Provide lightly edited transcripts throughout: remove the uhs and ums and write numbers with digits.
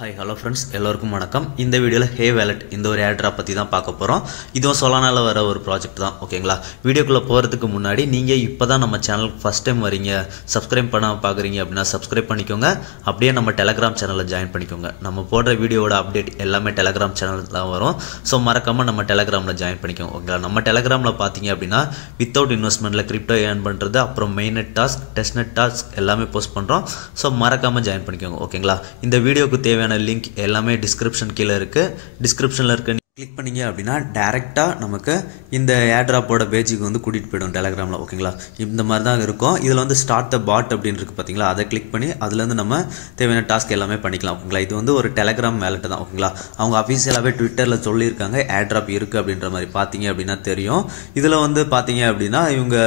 Hi, hello friends. எல்லாருக்கும் வணக்கம். இந்த வீடியோல Hey Wallet இந்த ஒரு ஏர்ட்ராப் பத்தி தான் பார்க்க போறோம். இதுவும் Solanaல வர ஒரு ப்ராஜெக்ட் தான். ஓகேங்களா? வீடியோக்குள்ள போறதுக்கு முன்னாடி நீங்க இப்பதான் நம்ம சேனலுக்கு ஃபர்ஸ்ட் டைம் வரீங்க, Subscribe பண்ணாம பார்க்கறீங்க அப்படினா Subscribe பண்ணிக்கோங்க. அப்படியே நம்ம Telegram சேனல்ல ஜாயின் பண்ணிக்கோங்க. நம்ம போடுற வீடியோவோட அப்டேட் எல்லாமே Telegram சேனல்ல வரும். சோ மறக்காம நம்ம Telegramல ஜாயின் பண்ணிக்கோங்க. ஓகேங்களா? நம்ம Telegramல பாத்தீங்க அப்படினா வித்தவுட் இன்வெஸ்ட்மென்ட்ல கிரிப்டோ ஏர்ன் பண்றது, அப்புறம் மெயின்நெட் டாஸ்க், டெஸ்ட்நெட் டாஸ்க் எல்லாமே போஸ்ட் பண்றோம். சோ மறக்காம ஜாயின் பண்ணிக்கோங்க. ஓகேங்களா? இந்த வீடியோக்கு தேவையான லிங்க் எல்லாமே டிஸ்கிரிப்ஷன் கீழ இருக்கு. டிஸ்கிரிப்ஷன்ல இருக்க கிளிக் பண்ணீங்க அப்படினா டைரக்ட்டா நமக்கு இந்த ஏர்ட்ராப்போட பேஜுக்கு வந்து கூட்டிட்டு போய்டும் Telegramல. ஓகேங்களா? இந்த மாதிரி தான் இருக்கும். இதுல வந்து ஸ்டார்ட் தி பாட் அப்படினு இருக்கு பாத்தீங்களா? அதை கிளிக் பண்ணி அதுல இருந்து நம்ம தேவையான டாஸ்க் எல்லாமே பண்ணிக்கலாம். ஓகேங்களா? இது வந்து ஒரு Telegram வாலெட் தான். ஓகேங்களா? அவங்க ஆபீஷியலாவே ட்விட்டர்ல சொல்லிருக்காங்க ஏர்ட்ராப் இருக்கு அப்படின்ற மாதிரி. பாத்தீங்க அப்படினா தெரியும். இதுல வந்து பாத்தீங்க அப்படினா இவங்க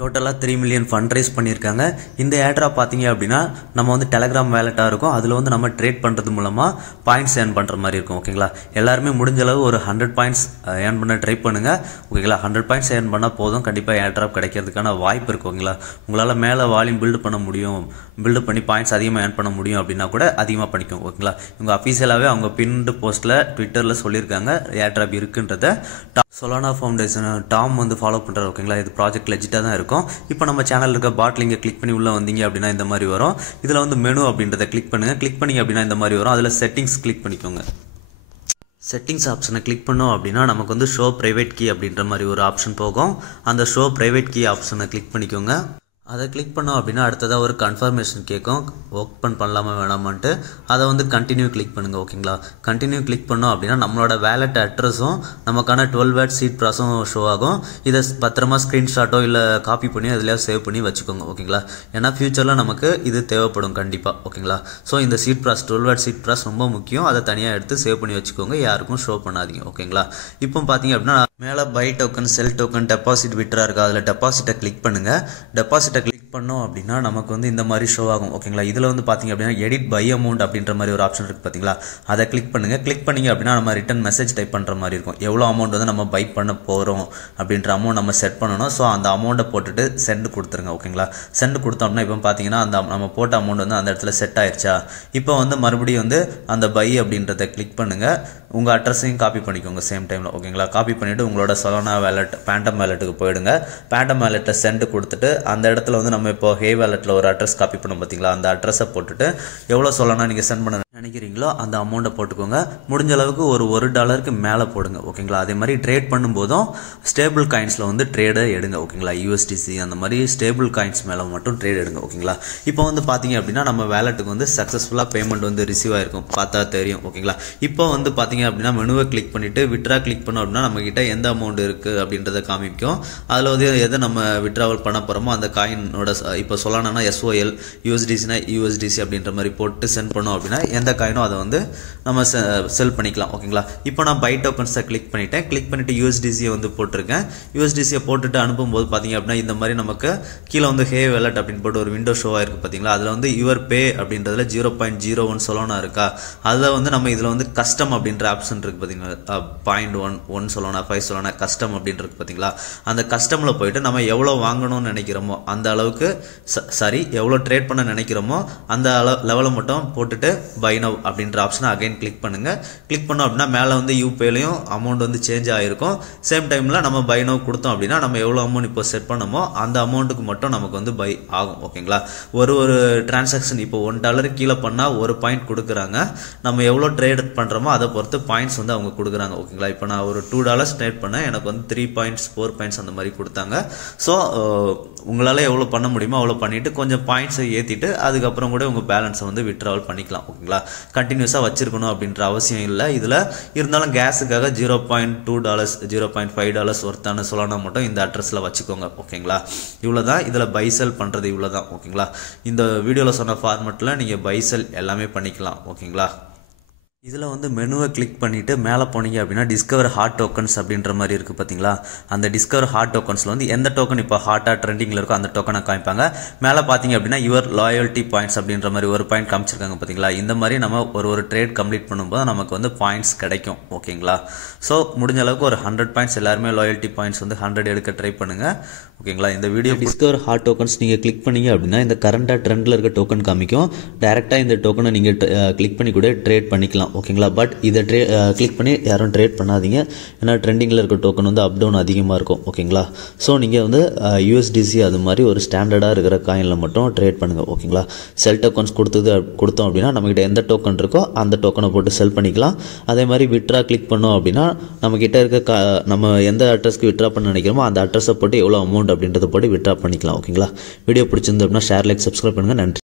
டோட்டலா 3 மில்லியன் ஃபண்ட் ரைஸ் பண்ணிருக்காங்க. இந்த ஏர்ட்ராப் பாத்தீங்க அப்படினா நம்ம வந்து Telegram வாலெட்டா இருக்கும். அதுல வந்து நம்ம ட்ரேட் பண்றது மூலமா பாயிண்ட்ஸ் earn பண்ற மாதிரி இருக்கும். ஓகேங்களா? எல்லாரும் முடிஞ்ச அளவு ஒரு 100 பாயிண்ட்ஸ் earn பண்ண ட்ரை பண்ணுங்க. ஓகேங்களா? 100 பாயிண்ட்ஸ் earn பண்ணா போதும், கண்டிப்பா ஏர்ட்ராப் கிடைக்கிறதுக்கான வாய்ப்பு இருக்கு. ஓகேங்களா? உங்களால மேல வால்யூம் பில்ட் பண்ண முடியும், பில்ட் பண்ணி பாயிண்ட்ஸ் அதிகமா earn பண்ண முடியும் அப்படினா கூட அதிகமா பண்ணிக்கோங்க. ஓகேங்களா? இவங்க ஆபீஷியலாவே அவங்க பின்ட் போஸ்ட்ல ட்விட்டர்ல சொல்லிருக்காங்க ஏர்ட்ராப் இருக்குன்றத. Solana ஃபவுண்டேஷன் டாம் வந்து ஃபாலோ பண்றாரு. ஓகேங்களா? இது ப்ராஜெக்ட் லெஜிட்டா தான் இருக்கும். இப்போ நம்ம சேனல்ல இருக்க பாட் லிங்கை கிளிக் பண்ணி உள்ள வந்தீங்க அப்படினா இந்த மாதிரி வரும். இதுல வந்து மெனு அப்படின்றத கிளிக் பண்ணுங்க. கிளிக் பண்ணீங்க அப்படினா இந்த மாதிரி வரும். அதுல செட்டிங்ஸ் கிளிக் பண்ணிக்கோங்க. செட்டிங்ஸ் ஆப்ஷனை கிளிக் பண்ணோம் அப்படின்னா நமக்கு வந்து ஷோ பிரைவேட் கீ அப்படின்ற மாதிரி ஒரு ஆப்ஷன் போகும். அந்த ஷோ பிரைவேட் கீ ஆப்ஷனை கிளிக் பண்ணிக்கோங்க. அதை கிளிக் பண்ணோம் அப்படின்னா அடுத்ததாக ஒரு கன்ஃபர்மேஷன் கேட்கும், ஓப்பன் பண்ணலாமா வேணாமான்ட்டு. அதை வந்து கண்டினியூ கிளிக் பண்ணுங்க. ஓகேங்களா? கண்டினியூ கிளிக் பண்ணோம் அப்படின்னா நம்மளோட வேலெட் அட்ரஸும் நமக்கான 12 வேட் சீட் ப்ராஸும் ஷோ ஆகும். இதை பத்திரமா ஸ்க்ரீன்ஷாட்டோ இல்லை காப்பி பண்ணி அதில் சேவ் பண்ணி வச்சுக்கோங்க. ஓகேங்களா? ஏன்னா ஃபியூச்சரில் நமக்கு இது தேவைப்படும் கண்டிப்பாக. ஓகேங்களா? ஸோ இந்த சீட் ப்ராஸ் 12 வேட் சீட் ப்ராஸ் ரொம்ப முக்கியம். அதை தனியாக எடுத்து சேவ் பண்ணி வச்சுக்கோங்க, யாருக்கும் ஷோ பண்ணாதீங்க. ஓகேங்களா? இப்போ பார்த்தீங்க அப்படின்னா மேலே buy token, sell token, deposit withdraw இருக்குது. அதில் டெபாசிட்டை கிளிக் பண்ணுங்க. டெபாசிட்டை கிளிக் பண்ணோம் அப்படின்னா நமக்கு வந்து இந்த மாதிரி ஷோ ஆகும். ஓகேங்களா? இதில் வந்து பார்த்தீங்க அப்படின்னா எடிட் பை அமௌண்ட் அப்படின்ற மாதிரி ஒரு ஆப்ஷன் இருக்குது பார்த்தீங்களா? அதை கிளிக் பண்ணுங்க. கிளிக் பண்ணீங்க அப்படின்னா நம்ம ரிட்டன் மெசேஜ் டைப் பண்ணுற மாதிரி இருக்கும். எவ்வளோ அமௌண்ட் வந்து நம்ம பை பண்ண போகிறோம் அப்படின்ற அமௌண்ட் நம்ம செட் பண்ணணும். ஸோ அந்த அமௌண்ட்டை போட்டுட்டு சென்ட் கொடுத்துருங்க. ஓகேங்களா? சென்ட் கொடுத்தோம்னா இப்போ பார்த்தீங்கன்னா அந்த நம்ம போட்ட அமௌண்ட் வந்து அந்த இடத்துல செட் ஆயிடுச்சா. இப்போ வந்து மறுபடியும் வந்து அந்த பை அப்படின்றத கிளிக் பண்ணுங்க. உங்கள் அட்ரஸையும் காப்பி பண்ணிக்கோங்க சேம் டைமில். ஓகேங்களா? காப்பி பண்ணிவிட்டு உங்களோட Solana வாலெட் பேண்டம் வாலெட்டுக்கு போயிடுங்க. பேண்டம் வாலெட்டை சென்ட் கொடுத்துட்டு அந்த இடத்துல வந்து நம்ம இப்போ ஹே வாலெட்டில் ஒரு அட்ரஸ் காப்பி பண்ணோம் பார்த்தீங்களா? அந்த அட்ரஸை போட்டுட்டு எவ்வளோ Solana நீங்கள் சென்ட் பண்ண நினைக்கிறீங்களோ அந்த அமௌண்ட்டை போட்டுக்கோங்க. முடிஞ்ச அளவுக்கு ஒரு $1 மேலே போடுங்க. ஓகேங்களா? அதே மாதிரி ட்ரேட் பண்ணும்போதும் ஸ்டேபிள் காயின்ஸில் வந்து ட்ரேடை எடுங்க. ஓகேங்களா? USDC அந்த மாதிரி ஸ்டேபிள் காயின்ஸ் மேலே மட்டும் ட்ரேட் எடுங்க. ஓகேங்களா? இப்போ வந்து பார்த்தீங்க அப்படின்னா நம்ம வேலெட்டுக்கு வந்து சக்ஸஸ்ஃபுல்லாக பேமெண்ட் வந்து ரிசீவ் ஆயிருக்கும், பார்த்தா தெரியும். ஓகேங்களா? இப்போ வந்து பார்த்தீங்க அப்படின்னா மெனுவை கிளிக் பண்ணிட்டு விட்ரா கிளிக் பண்ணோம் அப்படின்னா நம்ம கிட்ட எந்த அமௌண்ட் இருக்குது அப்படின்றத காமிக்கும். அதில் வந்து எதை நம்ம விட்ராவல் பண்ண போகிறோமோ அந்த காயினோட இப்போ Solana SOL, USDCனா USDC அப்படின்ற மாதிரி போட்டு சென்ட் பண்ணோம் அப்படின்னா எந்த காயினோ அதை வந்து நம்ம செல் பண்ணிக்கலாம். ஓகேங்களா? இப்போ நான் பை டோக்கன்ஸை கிளிக் பண்ணிட்டேன். கிளிக் பண்ணிட்டு USDCயை வந்து போட்டிருக்கேன். USDCயை போட்டுட்டு அனுப்பும்போது பார்த்தீங்க அப்படின்னா இந்த மாதிரி நமக்கு கீழே வந்து ஹே வாலெட் அப்படின்னு போட்டு ஒரு விண்டோ ஷோ ஆயிருக்கு பார்த்தீங்களா? அதில் வந்து யுவர் பே அப்படின்றதுல 0.01 Solana இருக்கா. அதில் வந்து நம்ம இதில் வந்து கஸ்டம் அப்படின்ற ஆப்ஷன் இருக்கு பார்த்தீங்களா? 0.1 Solana, 5 Solana கஸ்டம் அப்படின்னு இருக்கு பார்த்தீங்களா? அந்த கஸ்டமில் போயிட்டு நம்ம எவ்வளோ வாங்கணும்னு நினைக்கிறோமோ அந்த அளவுக்கு எவ்வளோ ட்ரேட் பண்ண நினைக்கிறோமோ அந்த லெவலை மட்டும் போட்டுட்டு பை நவ் அப்படின்ற ஆப்ஷனை அகைன் கிளிக் பண்ணுங்க. கிளிக் பண்ணோம் அப்படின்னா மேலே வந்து யூபேலையும் அமௌண்ட் வந்து சேஞ்ச் ஆகிருக்கும். சேம் டைமில் நம்ம பை நவ் கொடுத்தோம் அப்படின்னா நம்ம எவ்வளோ அமௌண்ட் இப்போ செட் பண்ணமோ அந்த அமௌண்ட்டுக்கு மட்டும் நமக்கு வந்து பை ஆகும். ஓகேங்களா? ஒரு டிரான்சாக்ஷன் இப்போ $1 கீழே பண்ணால் ஒரு பாயிண்ட் கொடுக்குறாங்க. நம்ம எவ்வளோ ட்ரேட் பண்ணுறோமோ அதை பொறுத்து பாயிண்ட்ஸ் வந்து அவங்க கொடுக்குறாங்க. ஓகேங்களா? இப்போ நான் ஒரு $2 ட்ரேட் பண்ணேன், எனக்கு வந்து 3 பாயிண்ட்ஸ் 4 பாயிண்ட்ஸ் அந்த மாதிரி கொடுத்தாங்க. ஸோ உங்களால் எவ்வளோ பண்ண முடியுமோ அவ்வளோ பண்ணிவிட்டு கொஞ்சம் பாயிண்ட்ஸை ஏற்றிட்டு அதுக்கப்புறம் கூட உங்கள் பேலன்ஸை வந்து விட்ராவல் பண்ணிக்கலாம். ஓகேங்களா? கண்டினியூஸாக வச்சிருக்கணும் அப்படின்ற அவசியம் இல்லை. இதில் இருந்தாலும் கேஸுக்காக $0.2, $0.5 ஒருத்தான Solana மட்டும் இந்த அட்ரஸில் வச்சுக்கோங்க. ஓகேங்களா? இவ்வளோ தான் இதில் பை செல் பண்ணுறது, இவ்வளோ தான். ஓகேங்களா? இந்த வீடியோவில் சொன்ன ஃபார்மெட்டில் நீங்கள் பை செல் எல்லாமே பண்ணிக்கலாம். ஓகேங்களா? இதில் வந்து மெனுவை கிளிக் பண்ணிவிட்டு மேலே போனீங்க அப்படின்னா டிஸ்கவர் ஹாட் டோக்கன்ஸ் அப்படின்ற மாதிரி இருக்குது பார்த்தீங்களா. அந்த டிஸ்கவர் ஹாட் டோக்கன்ஸில் வந்து எந்த டோக்கன் இப்போ ஹாட்டாக ட்ரெண்டிங்கில் இருக்கோ அந்த டோக்கனை காமிப்பாங்க. மேலே பார்த்தீங்க அப்படின்னா யுவர் லாயல்ட்டி பாயிண்ட்ஸ் அப்படின்ற மாதிரி ஒரு பாயிண்ட் காமிச்சிருக்காங்க பார்த்தீங்களா. இந்த மாதிரி நம்ம ஒரு ட்ரேட் கம்ப்ளீட் பண்ணும்போது நமக்கு வந்து பாயிண்ட்ஸ் கிடைக்கும். ஓகேங்களா. ஸோ முடிஞ்ச அளவுக்கு ஒரு 100 பாயிண்ட்ஸ் எல்லாருமே லாயல்ட்டி பாயிண்ட்ஸ் வந்து 100 எடுக்க ட்ரை பண்ணுங்கள். ஓகேங்களா. இந்த வீடியோ டிஸ்கவர் ஹாட் டோக்கன்ஸ் நீங்கள் கிளிக் பண்ணீங்க அப்படின்னா இந்த கரண்டாக ட்ரெண்டில் இருக்க டோக்கன் காமிக்கும். டேரெக்டாக இந்த டோக்கனை நீங்கள் கிளிக் பண்ணி கூட ட்ரேட் பண்ணிக்கலாம். ஓகேங்களா. பட் இதை கிளிக் பண்ணி யாரும் ட்ரேட் பண்ணாதீங்க. ஏன்னா ட்ரெண்டிங்கில் இருக்க டோக்கன் வந்து அப் டவுன் அதிகமாக இருக்கும். ஓகேங்களா. ஸோ நீங்கள் வந்து USDC அது மாதிரி ஒரு ஸ்டாண்டர்டாக இருக்கிற காயினில் மட்டும் ட்ரேட் பண்ணுங்கள். ஓகேங்களா. செல் டோக்கன்ஸ் கொடுத்தோம் அப்படின்னா நம்மகிட்ட எந்த டோக்கன் இருக்கோ அந்த டோக்கனை போட்டு செல் பண்ணிக்கலாம். அதே மாதிரி விட்ரா கிளிக் பண்ணோம் அப்படின்னா நம்மக்கிட்ட இருக்க நம்ம எந்த அட்ரஸ்க்கு விட்ரா பண்ண நினைக்கிறோமோ அந்த அட்ரஸை போட்டு எவ்வளோ அமௌண்ட் அப்படின்றத போட்டு விட்ரா பண்ணிக்கலாம். ஓகேங்களா. வீடியோ பிடிச்சிருந்து அப்படின்னா ஷேர், லைக், சப்ஸ்கிரைப் பண்ணுங்கள். நன்றி.